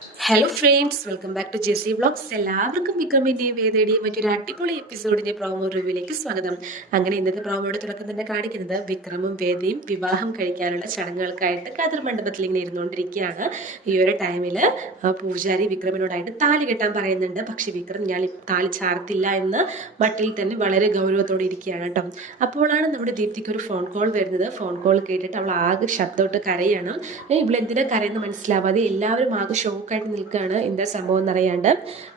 Hello friends welcome back to Jessy vlogs എല്ലാവർക്കും വിക്രമിന്റെയും വേദയുടെയും മറ്റൊരു അടിപൊളി എപ്പിസോഡിന്റെ പ്രോമോ റിവ്യൂലേക്ക് സ്വാഗതം. അങ്ങനെ ഇന്നത്തെ പ്രോമോയുടെ തുടക്കം തന്നെ കാണിക്കുന്നത് വിക്രമും വേദയും വിവാഹം കഴിക്കാനുള്ള ചടങ്ങുകൾക്കായിട്ട് കതിർ മണ്ഡപത്തിൽ ഇങ്ങനെ ഇരുന്നുകൊണ്ടിരിക്കുകയാണ്. ഈ ഒരു ടൈമിൽ പൂജാരി വിക്രമിനോടായിട്ട് താലി കെട്ടാൻ പറയുന്നുണ്ട്. പക്ഷേ വിക്രം ഞാൻ താലി ചാർത്തില്ല എന്ന് മട്ടിൽ തന്നെ വളരെ ഗൗരവത്തോടെ ഇരിക്കുകയാണ് കേട്ടോ. അപ്പോഴാണ് നമ്മുടെ ദീപ്തിക്ക് ഒരു ഫോൺ കോൾ വരുന്നത്. ഫോൺ കോൾ കേട്ടിട്ട് അവൾ ആകെ ശബ്ദമോട്ട് കരയാണ്. ഇവളെന്തിനാ കരയെന്ന് മനസ്സിലാവാതെ എല്ലാവരും ആകെ ഷോക്കായിട്ട് നിൽക്കുകയാണ് എന്താ സംഭവം എന്നറിയാണ്ട്.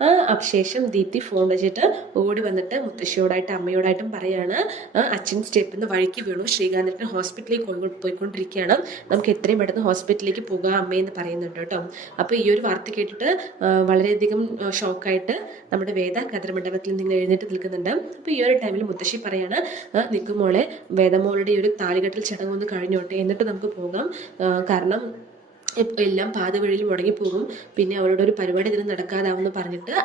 ആ അശേഷം ദീപ്തി ഫോൺ വെച്ചിട്ട് ഓടി വന്നിട്ട് മുത്തശ്ശിയോടായിട്ട് അമ്മയോടായിട്ടും പറയാണ്. അച്ഛൻ സ്റ്റെപ്പിൽ നിന്ന് വഴിക്ക് വീണു. ശ്രീകാന്തിന് ഹോസ്പിറ്റലിലേക്ക് പോയി പോയിക്കൊണ്ടിരിക്കുകയാണ്. നമുക്ക് എത്രയും പെട്ടെന്ന് ഹോസ്പിറ്റലിലേക്ക് പോകാം അമ്മയെന്ന് പറയുന്നുണ്ട് കേട്ടോ. അപ്പോൾ ഈ ഒരു വാർത്ത കേട്ടിട്ട് വളരെയധികം ഷോക്കായിട്ട് നമ്മുടെ വേദ കതിരമണ്ഡപത്തിൽ നിന്ന് എഴുന്നേറ്റ് നിൽക്കുന്നുണ്ട്. അപ്പോൾ ഈ ഒരു ടൈമിൽ മുത്തശ്ശി പറയാണ് നിൽക്കുമോളെ വേദമോളുടെ ഒരു ചടങ്ങ് ചടങ്ങൊന്ന് കഴിഞ്ഞോട്ടെ. എന്നിട്ട് നമുക്ക് പോകാം. കാരണം എല്ലാം പാതവഴിയിൽ മുടങ്ങിപ്പോകും. പിന്നെ അവരോട് ഒരു പരിപാടി ഇതിന് നടക്കാതാവുമെന്ന് പറഞ്ഞിട്ട്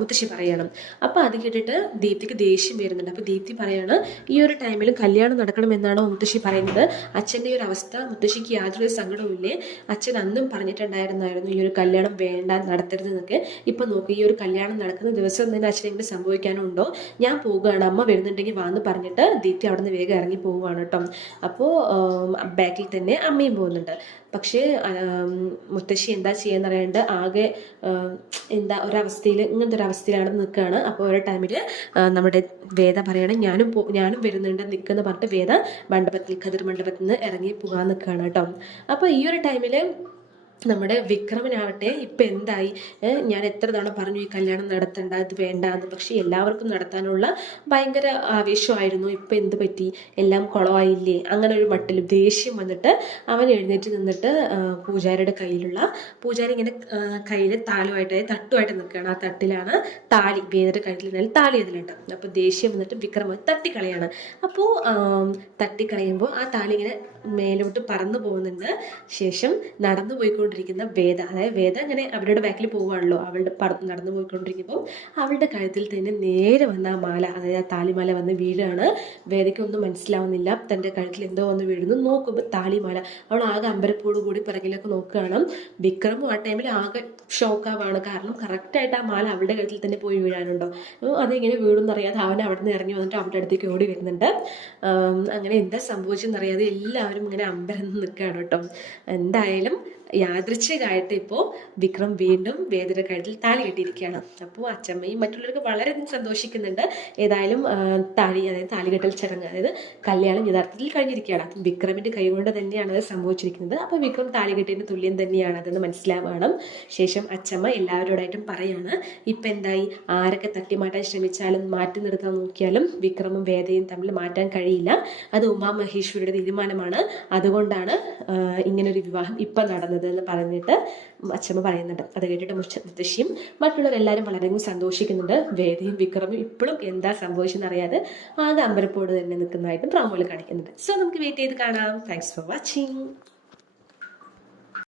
മുത്തശ്ശി പറയണം. അപ്പോൾ അത് കേട്ടിട്ട് ദീപ്തിക്ക് ദേഷ്യം വരുന്നുണ്ട്. അപ്പോൾ ദീപ്തി പറയാണ് ഈ ഒരു ടൈമിൽ കല്യാണം നടക്കണമെന്നാണ് മുത്തശ്ശി പറയുന്നത്? അച്ഛന്റെ ഒരു അവസ്ഥ മുത്തശ്ശിക്ക് യാതൊരു സങ്കടവും ഇല്ലേ അച്ഛൻ അന്നും പറഞ്ഞിട്ടുണ്ടായിരുന്നായിരുന്നു ഈ ഒരു കല്യാണം വേണ്ട നടത്തരുത് എന്നൊക്കെ ഇപ്പം നോക്ക് ഈ ഒരു കല്യാണം നടക്കുന്ന ദിവസം തന്നെ അച്ഛനെ ഇങ്ങനെ സംഭവിക്കാനുണ്ടോ? ഞാൻ പോവുകയാണ് അമ്മ വരുന്നുണ്ടെങ്കിൽ വാന്ന് പറഞ്ഞിട്ട് ദീപ്തി അവിടെ വേഗം ഇറങ്ങി പോവുകയാണ് കേട്ടോ. അപ്പോൾ ബാക്കിൽ തന്നെ അമ്മയും പോകുന്നുണ്ട്. പക്ഷേ മുത്തശ്ശി എന്താ ചെയ്യാന്ന് അറിയാണ്ട് ആകെ എന്താ ഒരവസ്ഥയിൽ ഇങ്ങനത്തെ ഒരു അവസ്ഥയിലാണ് നിൽക്കുകയാണ്. അപ്പോൾ ഒരു ടൈമിൽ നമ്മുടെ വേദ പറയണം ഞാനും ഞാനും വരുന്നുണ്ട് നിൽക്കുന്ന പറഞ്ഞിട്ട് വേദ മണ്ഡപത്തിൽ കതിർ മണ്ഡപത്തിൽ നിന്ന് ഇറങ്ങി പോകാൻ നിൽക്കുകയാണ് കേട്ടോ. അപ്പോൾ ഈ ഒരു ടൈമിൽ നമ്മുടെ വിക്രമനാവട്ടെ ഇപ്പം എന്തായി? ഞാൻ എത്ര തവണ പറഞ്ഞു ഈ കല്യാണം നടത്തണ്ട ഇത് വേണ്ട എന്ന് പക്ഷേ എല്ലാവർക്കും നടത്താനുള്ള ഭയങ്കര ആവേശമായിരുന്നു. ഇപ്പം എന്ത് പറ്റി? എല്ലാം കുളമായില്ലേ അങ്ങനെ ഒരു മട്ടിൽ ദേഷ്യം വന്നിട്ട് അവൻ എഴുന്നേറ്റ് നിന്നിട്ട് പൂജാരിയുടെ കയ്യിലുള്ള പൂജാരി ഇങ്ങനെ കയ്യിൽ താലുമായിട്ട് തട്ടുമായിട്ട് നിൽക്കുകയാണ്. ആ തട്ടിലാണ് താലി വേദന കഴുത്തിൽ താലി അതിലുണ്ട് അപ്പോൾ ദേഷ്യം വന്നിട്ട് വിക്രം തട്ടിക്കളയാണ്. അപ്പോൾ തട്ടിക്കളയുമ്പോൾ ആ താലി ഇങ്ങനെ മേലോട്ട് പറന്നു പോകുന്നുണ്ട് ശേഷം നടന്നു പോയിക്കൊണ്ടിരിക്കുന്ന വേദ അതായത് വേദ ഇങ്ങനെ അവരുടെ ബാക്കിൽ പോവുകയാണല്ലോ അവളുടെ നടന്നു പോയിക്കൊണ്ടിരിക്കുമ്പോൾ അവളുടെ കഴുത്തിൽ തന്നെ നേരെ വന്ന ആ മാല അതായത് ആ താലിമാല വന്ന് വീഴാണ്. വേദയ്ക്കൊന്നും മനസ്സിലാവുന്നില്ല തന്റെ കഴുത്തിൽ എന്തോ വന്ന് വീഴുന്നു. നോക്കുമ്പോൾ താലിമാല അവൾ ആകെ അമ്പരപ്പോട് കൂടി പിറകിലൊക്കെ നോക്കുകയാണ്. വിക്രമും ആ ടൈമിൽ ആകെ ഷോക്കാവാണ് കാരണം കറക്റ്റായിട്ട് ആ മാല അവളുടെ കഴുത്തിൽ തന്നെ പോയി വീഴാനുണ്ടോ? അതെങ്ങനെ അതിങ്ങനെ വീഴുന്നറിയാതെ അവൻ അവിടെ നിന്ന് ഇറങ്ങി വന്നിട്ട് അവളുടെ അടുത്തേക്ക് ഓടി വരുന്നുണ്ട്. അങ്ങനെ എന്താ സംഭവിച്ചെന്നറിയാതെ എല്ലാവരും ഇങ്ങനെ അമ്പരന്ന് നിൽക്കുകയാണ് കേട്ടോ. എന്തായാലും യാദൃച്ഛികമായിട്ട് ഇപ്പോൾ വിക്രം വീണ്ടും വേദന കഴുത്തിൽ താലി കെട്ടിയിരിക്കുകയാണ്. അപ്പോൾ അച്ചമ്മയും മറ്റുള്ളവർക്ക് വളരെയധികം സന്തോഷിക്കുന്നുണ്ട്. ഏതായാലും താലി അതായത് താലികെട്ടൽ ചടങ്ങ് അതായത് കല്യാണം യഥാർത്ഥത്തിൽ കഴിഞ്ഞിരിക്കുകയാണ്. അപ്പം വിക്രമിന്റെ കൈകൊണ്ട് തന്നെയാണ് അത് സംഭവിച്ചിരിക്കുന്നത്. അപ്പോൾ വിക്രം താലി കെട്ടിന്റെ തുല്യം തന്നെയാണ് അതെന്ന് മനസ്സിലാവണം. ശേഷം അച്ചമ്മ എല്ലാവരോടായിട്ടും പറയാണ് ഇപ്പം എന്തായി? ആരൊക്കെ തട്ടിമാറ്റാൻ ശ്രമിച്ചാലും മാറ്റി നിർത്താൻ നോക്കിയാലും വിക്രമും വേദയും തമ്മിൽ മാറ്റാൻ കഴിയില്ല. അത് ഉമാമഹേശ്വരിയുടെ തീരുമാനമാണ്. അതുകൊണ്ടാണ് ഇങ്ങനൊരു വിവാഹം ഇപ്പം നടന്നത്. എന്ന് പറഞ്ഞിട്ട് അച്ഛമ്മ പറയുന്നുണ്ട്. അത് കേട്ടിട്ട് മുത്തശ്ശിയും മറ്റുള്ളവരെല്ലാവരും വളരെയധികം സന്തോഷിക്കുന്നുണ്ട്. വേദയും വിക്രമും ഇപ്പോഴും എന്താ സംഭവിച്ചെന്ന് അറിയാതെ ആ അമ്പരപ്പോട് തന്നെ നിൽക്കുന്നതായിട്ടും പ്രോമോയിൽ കാണിക്കുന്നുണ്ട്. സോ നമുക്ക് വെയിറ്റ് ചെയ്ത് കാണാം. Thanks for watching